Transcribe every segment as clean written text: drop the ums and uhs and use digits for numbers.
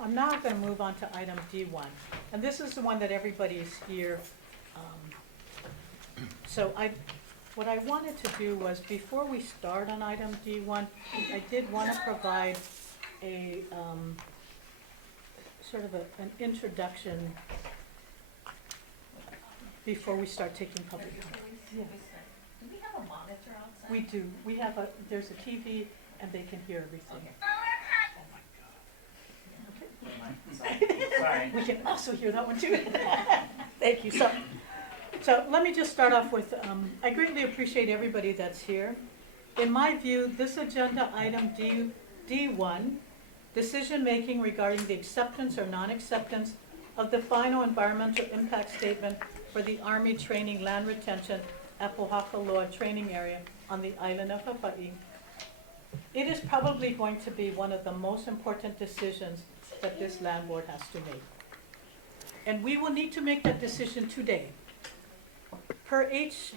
I'm now going to move on to item D1. And this is the one that everybody is here. So what I wanted to do was, before we start on item D1, I did want to provide a sort of an introduction before we start taking public comment. Yeah. Do we have a monitor outside? We do. We have there's a TV and they can hear everything. Okay. Sorry. We can also hear that one too. Thank you. So let me just start off with, I greatly appreciate everybody that's here. In my view, this agenda item D1, decision making regarding the acceptance or non-acceptance of the final environmental impact statement for the Army training land retention at Pōhakuloa Training Area on the island of Hawaiʻi. It is probably going to be one of the most important decisions that this land board has to make. And we will need to make that decision today. Per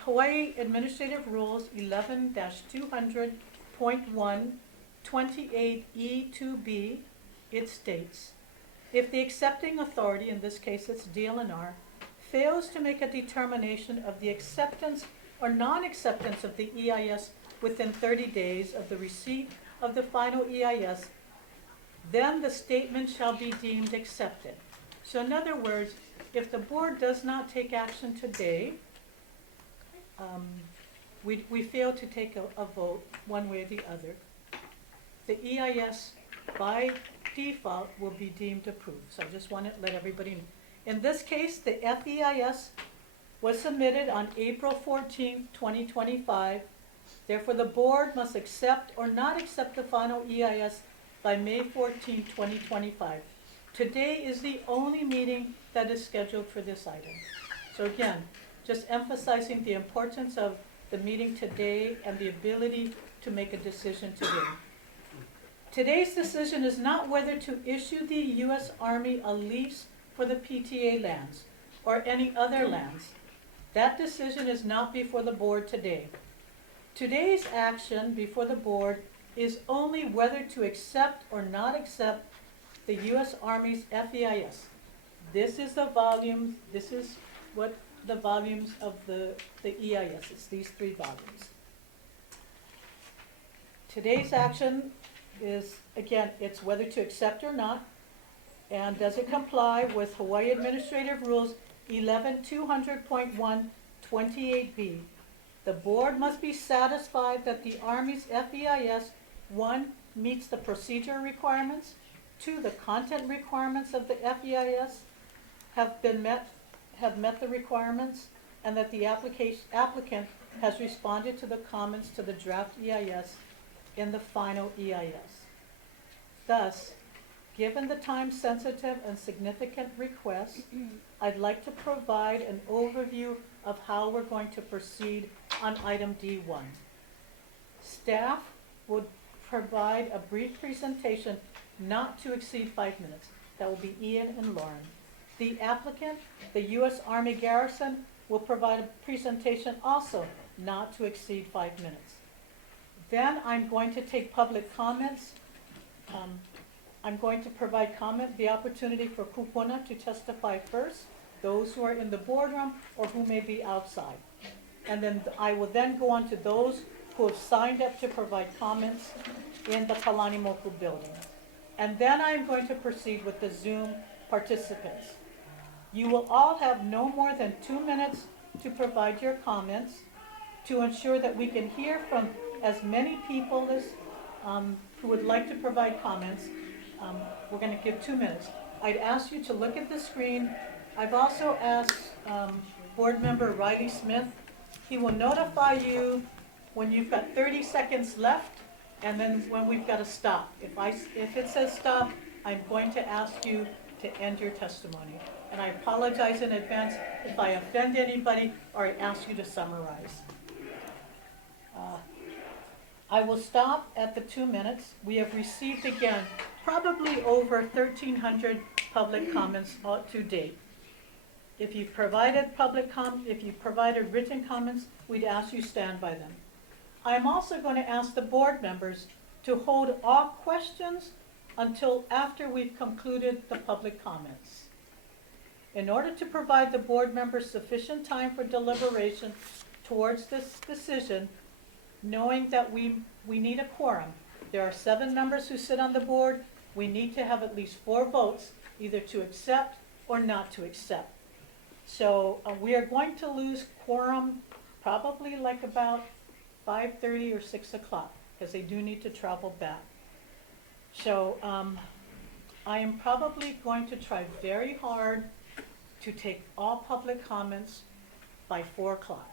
Hawaii Administrative Rules 11-200.1 28E2B, it states, if the accepting authority, in this case it's DLNR, fails to make a determination of the acceptance or non-acceptance of the EIS within 30 days of the receipt of the final EIS, then the statement shall be deemed accepted. So in other words, if the board does not take action today, we fail to take a vote one way or the other, the EIS by default will be deemed approved. So I just want to let everybody know. In this case, the FEIS was submitted on April 14th, 2025. Therefore, the board must accept or not accept the final EIS by May 14th, 2025. Today is the only meeting that is scheduled for this item. So again, just emphasizing the importance of the meeting today and the ability to make a decision today. Today's decision is not whether to issue the U.S. Army a lease for the PTA lands or any other lands. That decision is not before the board today. Today's action before the board is only whether to accept or not accept the U.S. Army's FEIS. This is the volume, this is what the volumes of the EIS is, these 3 volumes. Today's action is, again, it's whether to accept or not, and does it comply with Hawaii Administrative Rules 11-200.1 28B. The board must be satisfied that the Army's FEIS, 1, meets the procedure requirements, 2, the content requirements of the FEIS have met the requirements, and that the applicant has responded to the comments to the draft EIS in the final EIS. Thus, given the time-sensitive and significant request, I'd like to provide an overview of how we're going to proceed on item D1. Staff would provide a brief presentation not to exceed 5 minutes. That will be Ian and Lauren. The applicant, the U.S. Army Garrison, will provide a presentation also not to exceed 5 minutes. Then I'm going to take public comments. I'm going to provide the opportunity for kupuna to testify first, those who are in the boardroom or who may be outside. And then I will then go on to those who have signed up to provide comments in the Kalani Moku building. And then I'm going to proceed with the Zoom participants. You will all have no more than 2 minutes to provide your comments to ensure that we can hear from as many people as who would like to provide comments. We're going to give 2 minutes. I'd ask you to look at the screen. I've also asked board member Riley Smith. He will notify you when you've got 30 seconds left and then when we've got to stop. If it says stop, I'm going to ask you to end your testimony. And I apologize in advance if I offend anybody or I ask you to summarize. I will stop at the 2 minutes. We have received, again, probably over 1,300 public comments to date. If you've provided written comments, we'd ask you stand by them. I'm also going to ask the board members to hold all questions until after we've concluded the public comments. In order to provide the board members sufficient time for deliberation towards this decision, knowing that we need a quorum. There are 7 members who sit on the board. We need to have at least 4 votes, either to accept or not to accept. So we are going to lose quorum probably like about 5:30 or 6 o'clock, because they do need to travel back. So I am probably going to try very hard to take all public comments by 4 o'clock,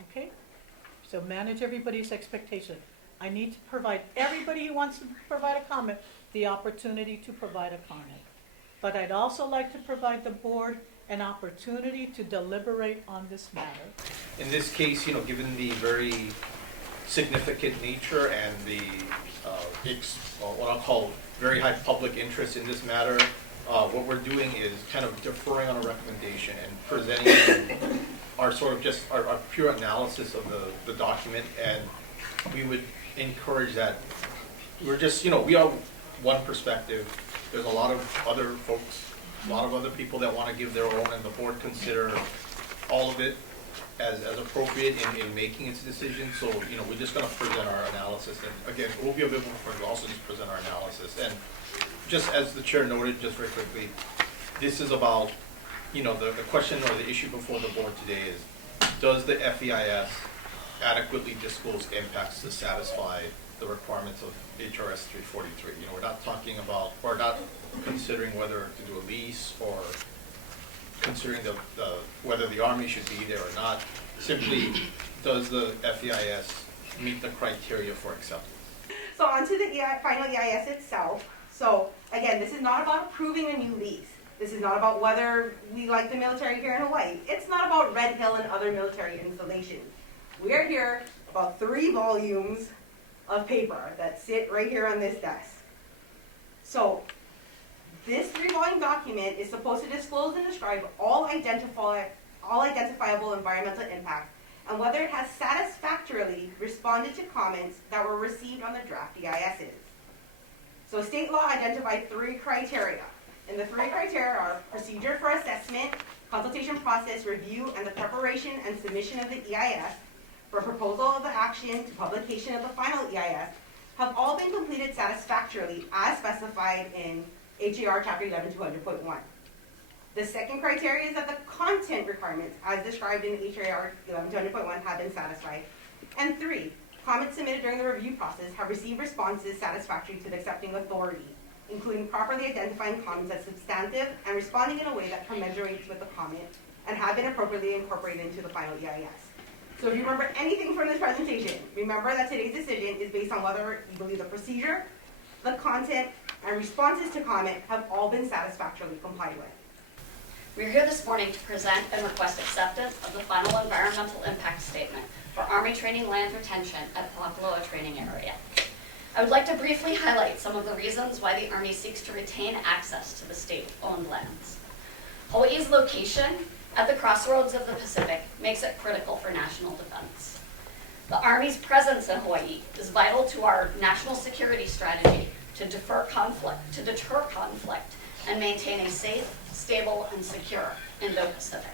okay? So manage everybody's expectation. I need to provide everybody who wants to provide a comment the opportunity to provide a comment. But I'd also like to provide the board an opportunity to deliberate on this matter. In this case, given the very significant nature and the what I'll call very high public interest in this matter, what we're doing is kind of deferring on a recommendation and presenting our sort of just our pure analysis of the document, and we would encourage that we're just, we are one perspective. There's a lot of other folks, a lot of other people that want to give their own, and the board consider all of it as appropriate in making its decision. So, we're just going to present our analysis, and again, we'll be available for to also just present our analysis. And just as the chair noted, just very quickly, this is about, the question or the issue before the board today is, does the FEIS adequately disclose impacts to satisfy the requirements of HRS 343? We're not talking about, we're not considering whether to do a lease or considering whether the Army should be there or not. Simply, does the FEIS meet the criteria for acceptance? So onto the final EIS itself. So again, this is not about approving a new lease. This is not about whether we like the military here in Hawaii. It's not about Red Hill and other military installations. We are here about 3 volumes of paper that sit right here on this desk. So this 3-volume document is supposed to disclose and describe all identifiable environmental impacts and whether it has satisfactorily responded to comments that were received on the draft EISs. So state law identified 3 criteria. And the 3 criteria are procedure for assessment, consultation process review, and the preparation and submission of the EIS for proposal of the action to publication of the final EIS have all been completed satisfactorily as specified in HAR Chapter 11-200.1. The second criteria is that the content requirements as described in HAR 11-200.1 have been satisfied. And 3, comments submitted during the review process have received responses satisfactory to the accepting authority, including properly identifying comments as substantive and responding in a way that commensurates with the comment and have been appropriately incorporated into the final EIS. So if you remember anything from this presentation, remember that today's decision is based on whether you believe the procedure, the content, and responses to comment have all been satisfactorily complied with. We're here this morning to present and request acceptance of the final environmental impact statement for Army Training Land Retention at Pōhakuloa Training Area. I would like to briefly highlight some of the reasons why the Army seeks to retain access to the state-owned lands. Hawaii's location at the crossroads of the Pacific makes it critical for national defense. The Army's presence in Hawaii is vital to our national security strategy to deter conflict and maintain a safe, stable, and secure Indo-Pacific.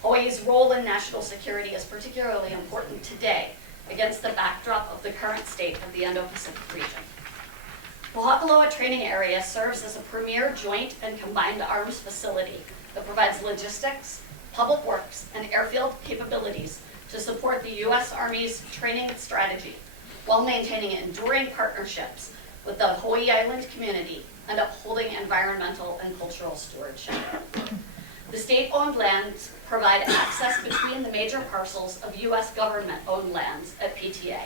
Hawaii's role in national security is particularly important today against the backdrop of the current state of the Indo-Pacific region. Pōhakuloa Training Area serves as a premier joint and combined arms facility that provides logistics, public works, and airfield capabilities to support the U.S. Army's training strategy while maintaining enduring partnerships with the Hawaiʻi Island community and upholding environmental and cultural stewardship. The state-owned lands provide access between the major parcels of U.S. government-owned lands at PTA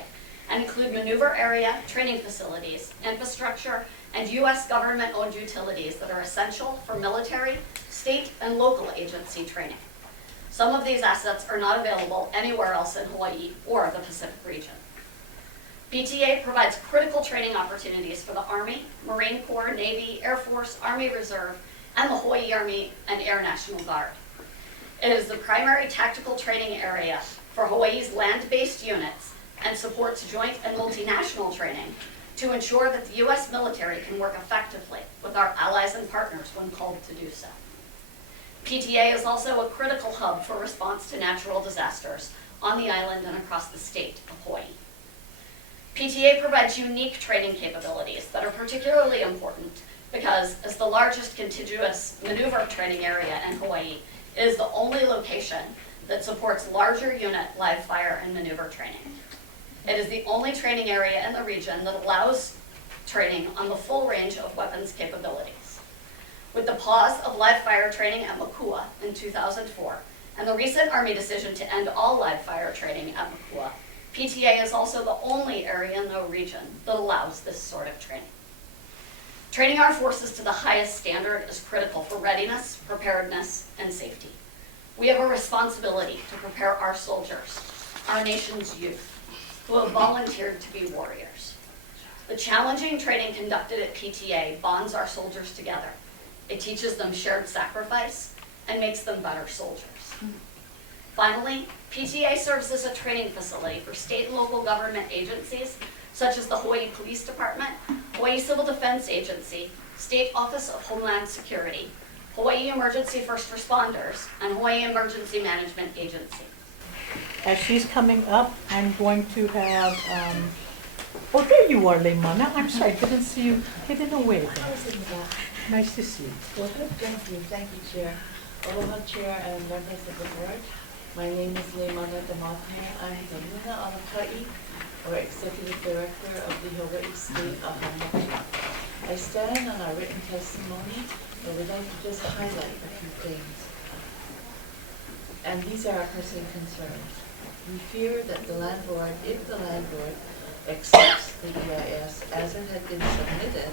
and include maneuver area, training facilities, infrastructure, and U.S. government-owned utilities that are essential for military, state, and local agency training. Some of these assets are not available anywhere else in Hawaii or the Pacific region. PTA provides critical training opportunities for the Army, Marine Corps, Navy, Air Force, Army Reserve, and the Hawaii Army and Air National Guard. It is the primary tactical training area for Hawaii's land-based units and supports joint and multinational training to ensure that the U.S. military can work effectively with our allies and partners when called to do so. PTA is also a critical hub for response to natural disasters on the island and across the state of Hawaii. PTA provides unique training capabilities that are particularly important because, as the largest contiguous maneuver training area in Hawaii, it is the only location that supports larger unit live fire and maneuver training. It is the only training area in the region that allows training on the full range of weapons capabilities. With the pause of live fire training at Makua in 2004 and the recent Army decision to end all live fire training at Makua, PTA is also the only area in the region that allows this sort of training. Training our forces to the highest standard is critical for readiness, preparedness, and safety. We have a responsibility to prepare our soldiers, our nation's youth, who have volunteered to be warriors. The challenging training conducted at PTA bonds our soldiers together. It teaches them shared sacrifice and makes them better soldiers. Finally, PTA serves as a training facility for state and local government agencies such as the Hawaii Police Department, Hawaii Civil Defense Agency, State Office of Homeland Security, Hawaii Emergency First Responders, and Hawaii Emergency Management Agency. As she's coming up, I'm going to have, oh, there you are, Leimana. I'm sorry, didn't see you hidden away there. I was in the back. Nice to see you. Go ahead. Thank you, Chair. Aloha, Chair, and members of the board. My name is Leimana Damate. I'm the Luna Alakai, or Executive Director of the Hawaii State Ahamaki. I stand on our written testimony, and would like to just highlight a few things. And these are our pressing concerns. We fear that the land board, if the land board accepts the EIS as it had been submitted,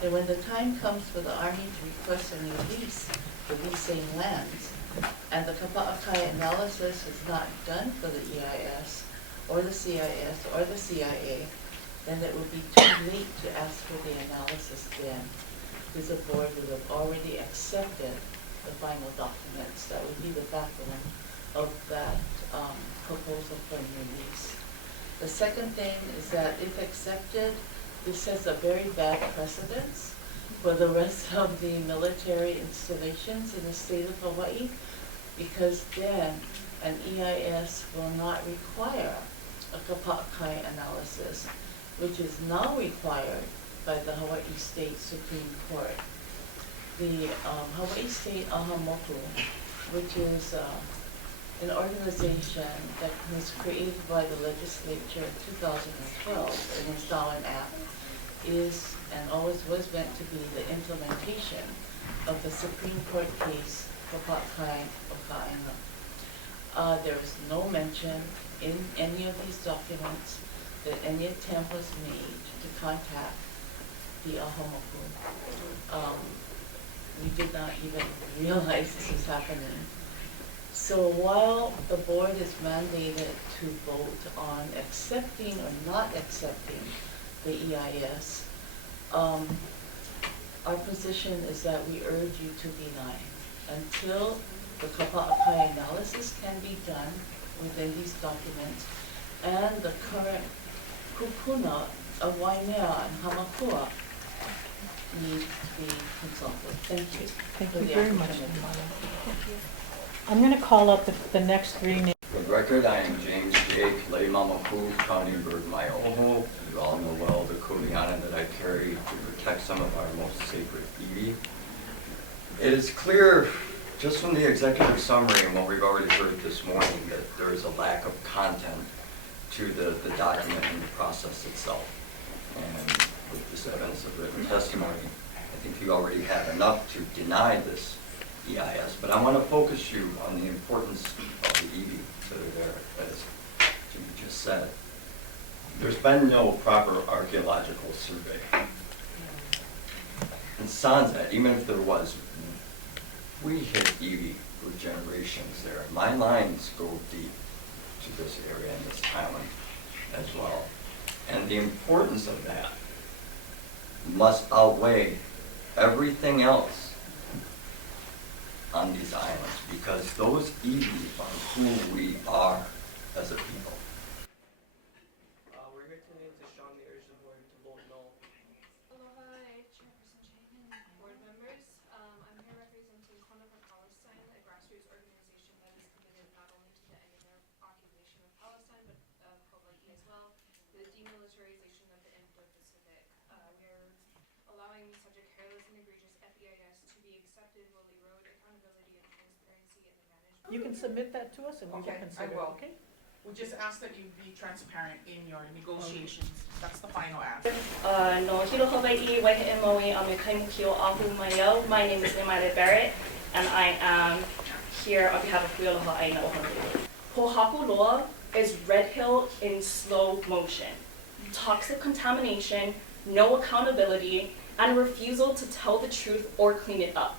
then when the time comes for the Army to request a new lease for these same lands, and the kapa'akai analysis is not done for the EIS, or the CIS, or the CIA, then it would be too late to ask for the analysis then, because the board would have already accepted the final documents. That would be the background of that proposal for a new lease. The second thing is that if accepted, this sets a very bad precedence for the rest of the military installations in the state of Hawaii, because then an EIS will not require a kapa'akai analysis, which is now required by the Hawaii State Supreme Court. The Hawaii State Ahamoku, which is an organization that was created by the legislature in 2012 and is now an act, is and always was meant to be the implementation of the Supreme Court case Pōhakuloa Training Area. There is no mention in any of these documents that any attempt was made to contact the Ahamoku. We did not even realize this was happening. So while the board is mandated to vote on accepting or not accepting the EIS, our position is that we urge you to deny until the kapa'akai analysis can be done within these documents and the current kupuna of Waimea and Hamakua need to be consulted. Thank you. Thank you very much, Leimana. I'm going to call up the next three names. For the record, I am James Jake, Lei Mamaku, County Bird Mai'oho. You all know well the kuleana that I carry to protect some of our most sacred iwi. It is clear, just from the executive summary and what we've already heard this morning, that there is a lack of content to the document and the process itself. And with this evidence of written testimony, I think you already have enough to deny this EIS, but I want to focus you on the importance of the iwi that are there, as Jimmy just said. There's been no proper archaeological survey. And sans that, even if there was, we hit iwi for generations there. My lines go deep to this area and this island as well. And the importance of that must outweigh everything else on these islands, because those iwi are who we are as a people. We're here today to strongly urge the board to vote no militarization of the Indo-Pacific. We're allowing such a careless and egregious FEIS to be accepted will erode accountability and transparency in the management. You can submit that to us and we will Okay, I consider it, will. okay? We just ask that you be transparent in your negotiations. That's the final ask. No hilo Hawaiʻi, waihe moe a me kaimukio ahu mai au. My name is Emaile Barrett, and I am here on behalf of Puialoha Aina o Honolulu. Pōhakuloa is Red Hill in slow motion. Toxic contamination, no accountability, and refusal to tell the truth or clean it up.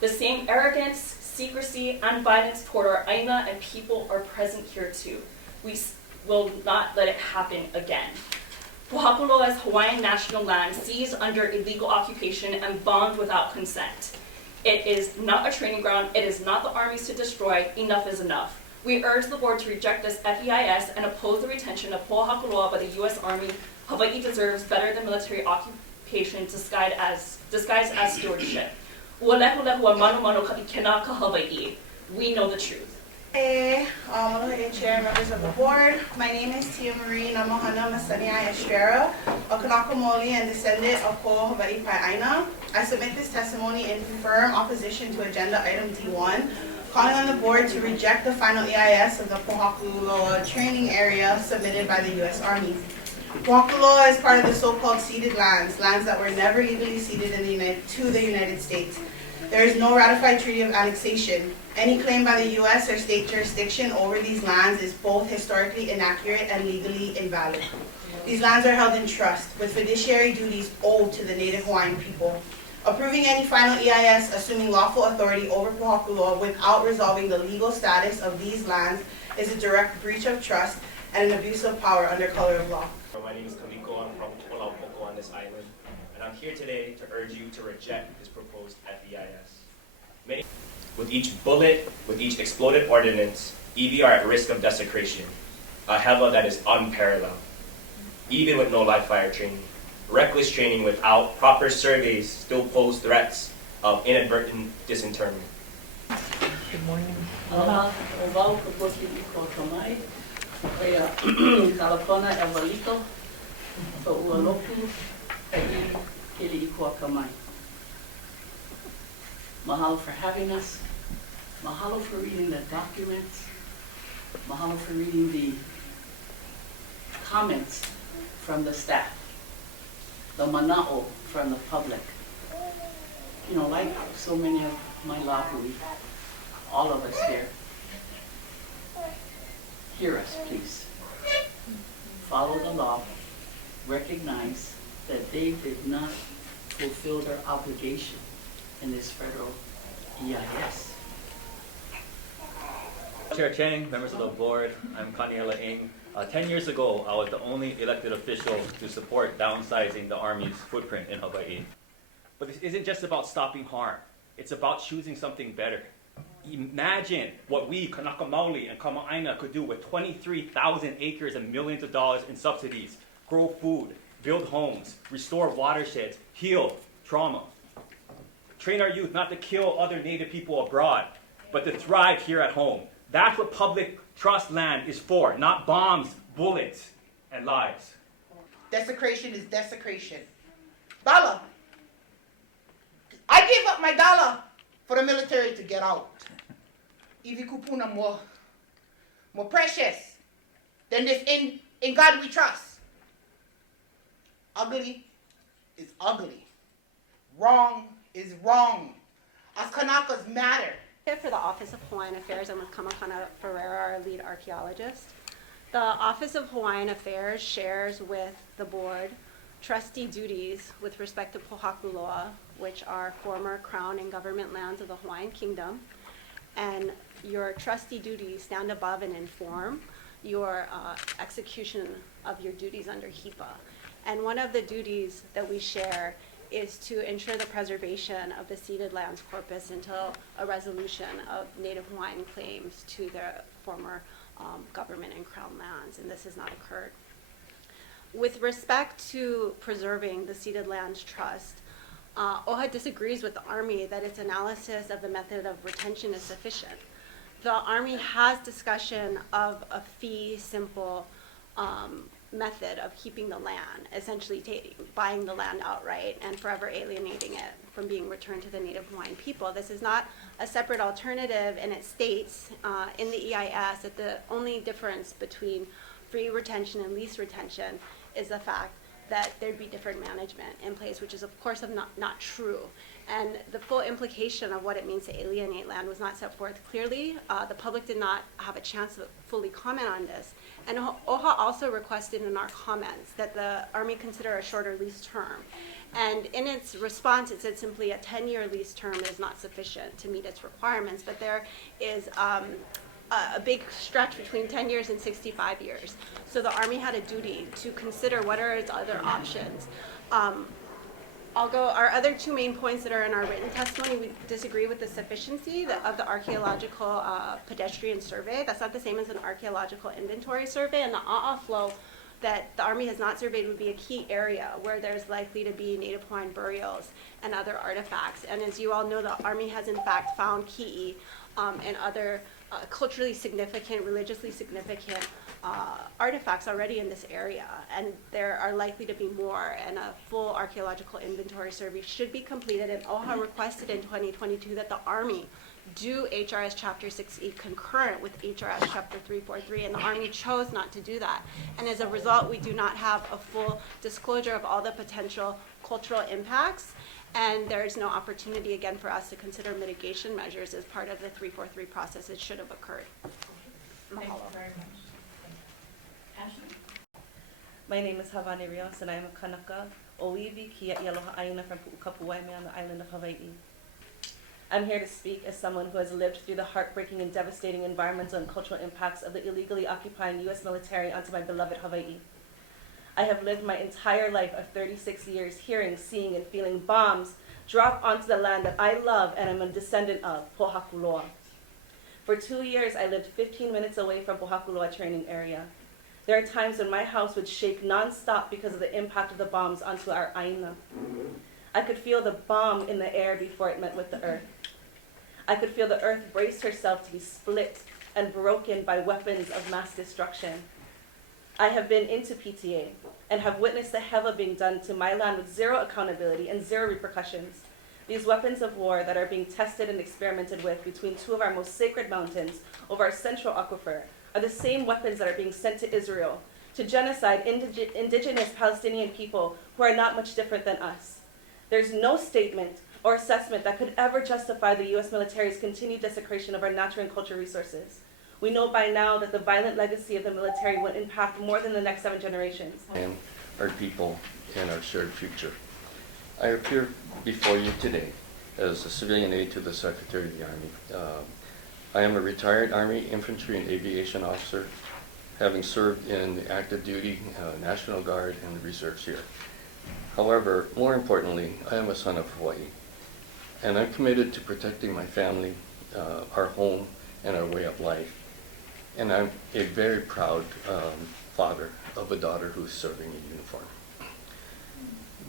The same arrogance, secrecy, and violence toward our Aina and people are present here too. We will not let it happen again. Pōhakuloa is Hawaiian national land seized under illegal occupation and bombed without consent. It is not a training ground. It is not the armies to destroy. Enough is enough. We urge the board to reject this FEIS and oppose the retention of Pōhakuloa by the U.S. Army. Hawaii deserves better than military occupation disguised as stewardship. Ua lehu lehu a manu manu ka ikena ka Hawaii. We know the truth. Hey, Chair, members of the board. My name is Tia Marie Namohana Masaniai Estrera, a Kanaka Moli and descendant of Ko Hawaii Aina. I submit this testimony in firm opposition to Agenda Item D1, calling on the board to reject the final EIS of the Pōhakuloa Training Area submitted by the U.S. Army. Pōhakuloa is part of the so-called ceded lands that were never legally ceded to the United States. There is no ratified treaty of annexation. Any claim by the U.S. or state jurisdiction over these lands is both historically inaccurate and legally invalid. These lands are held in trust, with fiduciary duties owed to the Native Hawaiian people. Approving any final EIS assuming lawful authority over Pōhakuloa without resolving the legal status of these lands is a direct breach of trust and an abuse of power under color of law. My name is Kamiko. I'm from Pōhakuloa on this island, and I'm here today to urge you to reject this proposed FEIS. With each bullet, with each exploded ordnance, EV are at risk of desecration, a hewa that is unparalleled. Even with no live fire training, reckless training without proper surveys still pose threats of inadvertent disinterment. Good morning. Aloha, o wau ka poki I ko kamai. Oia, kalapona e walito, ka ua lopu, ka I kili I ko kamai. Mahalo for having us. Mahalo for reading the documents. Mahalo for reading the comments from the staff. The mana'o from the public. You know, like so many of my lahui, all of us here, hear us, please. Follow the law. Recognize that they did not fulfill their obligation in this federal EIS. Chair Chang, members of the board, I'm Kaniela Ng. 10 years ago, I was the only elected official to support downsizing the Army's footprint in Hawaii. But this isn't just about stopping harm. It's about choosing something better. Imagine what we, Kanaka Maoli and Kama'aina, could do with 23,000 acres and millions of dollars in subsidies, grow food, build homes, restore watersheds, heal trauma. Train our youth not to kill other Native people abroad, but to thrive here at home. That's what public trust land is for, not bombs, bullets, and lives. Desecration is desecration. Dollar. I gave up my dollar for the military to get out. Ivi kupuna more precious than this in God we trust. Ugly is ugly. Wrong is wrong. Us Kanakas matter. For the Office of Hawaiian Affairs, I'm with Kamakana Ferreira, our lead archaeologist. The Office of Hawaiian Affairs shares with the board trustee duties with respect to Pōhakuloa, which are former crown and government lands of the Hawaiian Kingdom. And your trustee duties stand above and inform your execution of your duties under HIPAA. And one of the duties that we share is to ensure the preservation of the ceded lands corpus until a resolution of Native Hawaiian claims to their former government and crown lands, and this has not occurred. With respect to preserving the ceded lands trust, OHA disagrees with the Army that its analysis of the method of retention is sufficient. The Army has discussion of a fee simple method of keeping the land, essentially buying the land outright and forever alienating it from being returned to the Native Hawaiian people. This is not a separate alternative, and it states in the EIS that the only difference between free retention and lease retention is the fact that there'd be different management in place, which is of course not true. And the full implication of what it means to alienate land was not set forth clearly. The public did not have a chance to fully comment on this. And OHA also requested in our comments that the Army consider a shorter lease term. And in its response, it said simply a 10-year lease term is not sufficient to meet its requirements, but there is a big stretch between 10 years and 65 years. So the Army had a duty to consider what are its other options. Our other two main points that are in our written testimony, we disagree with the sufficiency of the archaeological pedestrian survey. That's not the same as an archaeological inventory survey, and the flow that the Army has not surveyed would be a key area where there's likely to be Native Hawaiian burials and other artifacts. And as you all know, the Army has in fact found ki'i and other culturally significant, religiously significant artifacts already in this area, and there are likely to be more, and a full archaeological inventory survey should be completed, and OHA requested in 2022 that the Army do HRS Chapter 6E concurrent with HRS Chapter 343, and the Army chose not to do that. And as a result, we do not have a full disclosure of all the potential cultural impacts, and there's no opportunity again for us to consider mitigation measures as part of the 343 process. It should have occurred. Thank you very much. Ashley? My name is Havani Rios, and I am a Kanaka Oiwi Kia Aloha Aina from Pu'ukapuaimi on the island of Hawaii. I'm here to speak as someone who has lived through the heartbreaking and devastating environmental and cultural impacts of the illegally occupying U.S. military onto my beloved Hawaii. I have lived my entire life of 36 years hearing, seeing, and feeling bombs drop onto the land that I love and am a descendant of, Pōhakuloa. For 2 years, I lived 15 minutes away from Pōhakuloa Training Area. There are times when my house would shake nonstop because of the impact of the bombs onto our aina. I could feel the bomb in the air before it met with the earth. I could feel the earth brace herself to be split and broken by weapons of mass destruction. I have been into PTA and have witnessed the hewa being done to my land with zero accountability and zero repercussions. These weapons of war that are being tested and experimented with between two of our most sacred mountains over our central aquifer are the same weapons that are being sent to Israel to genocide indigenous Palestinian people who are not much different than us. There's no statement or assessment that could ever justify the U.S. military's continued desecration of our natural and cultural resources. We know by now that the violent legacy of the military will impact more than the next 7 generations. And our people and our shared future. I appear before you today as a civilian aide to the Secretary of the Army. I am a retired Army infantry and aviation officer, having served in the active duty, National Guard, and the reserves here. However, more importantly, I am a son of Hawaii, and I'm committed to protecting my family, our home, and our way of life. And I'm a very proud father of a daughter who's serving in uniform.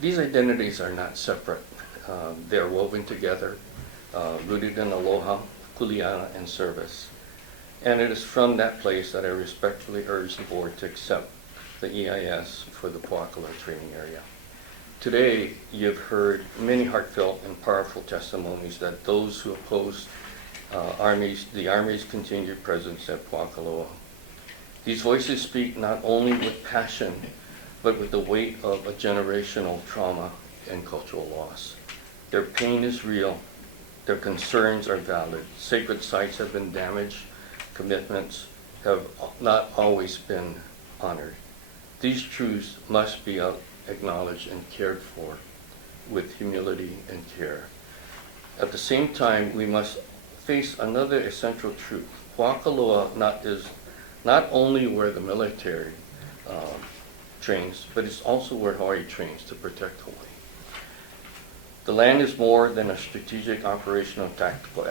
These identities are not separate. They are woven together, rooted in aloha, kuleana, and service. And it is from that place that I respectfully urge the board to accept the EIS for the Pōhakuloa Training Area. Today, you've heard many heartfelt and powerful testimonies that those who oppose the Army's continued presence at Pōhakuloa. These voices speak not only with passion, but with the weight of a generational trauma and cultural loss. Their pain is real. Their concerns are valid. Sacred sites have been damaged. Commitments have not always been honored. These truths must be acknowledged and cared for with humility and care. At the same time, we must face another essential truth. Pōhakuloa is not only where the military trains, but it's also where Hawaii trains to protect Hawaii. The land is more than a strategic operational tactical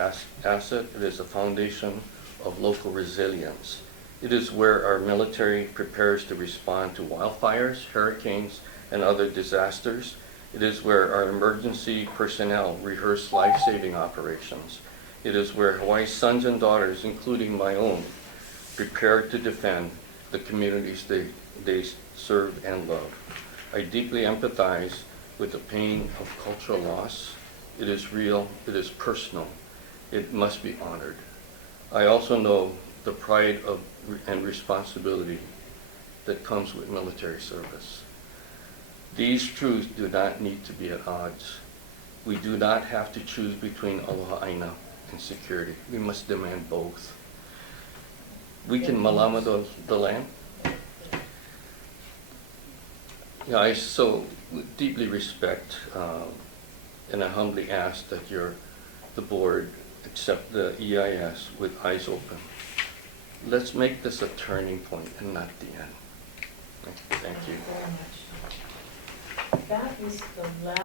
asset. It is a foundation of local resilience. It is where our military prepares to respond to wildfires, hurricanes, and other disasters. It is where our emergency personnel rehearse life-saving operations. It is where Hawaii's sons and daughters, including my own, prepare to defend the communities they they serve and love. I deeply empathize with the pain of cultural loss. It is real, it is personal, it must be honored. I also know the pride and responsibility that comes with military service. These truths do not need to be at odds. We do not have to choose between aloha aina and security. We must demand both. We can malama the land. Yeah, I so deeply respect and I humbly ask that the board accept the EIS with eyes open. Let's make this a turning point and not the end. Thank you. Thank you very much. That is the last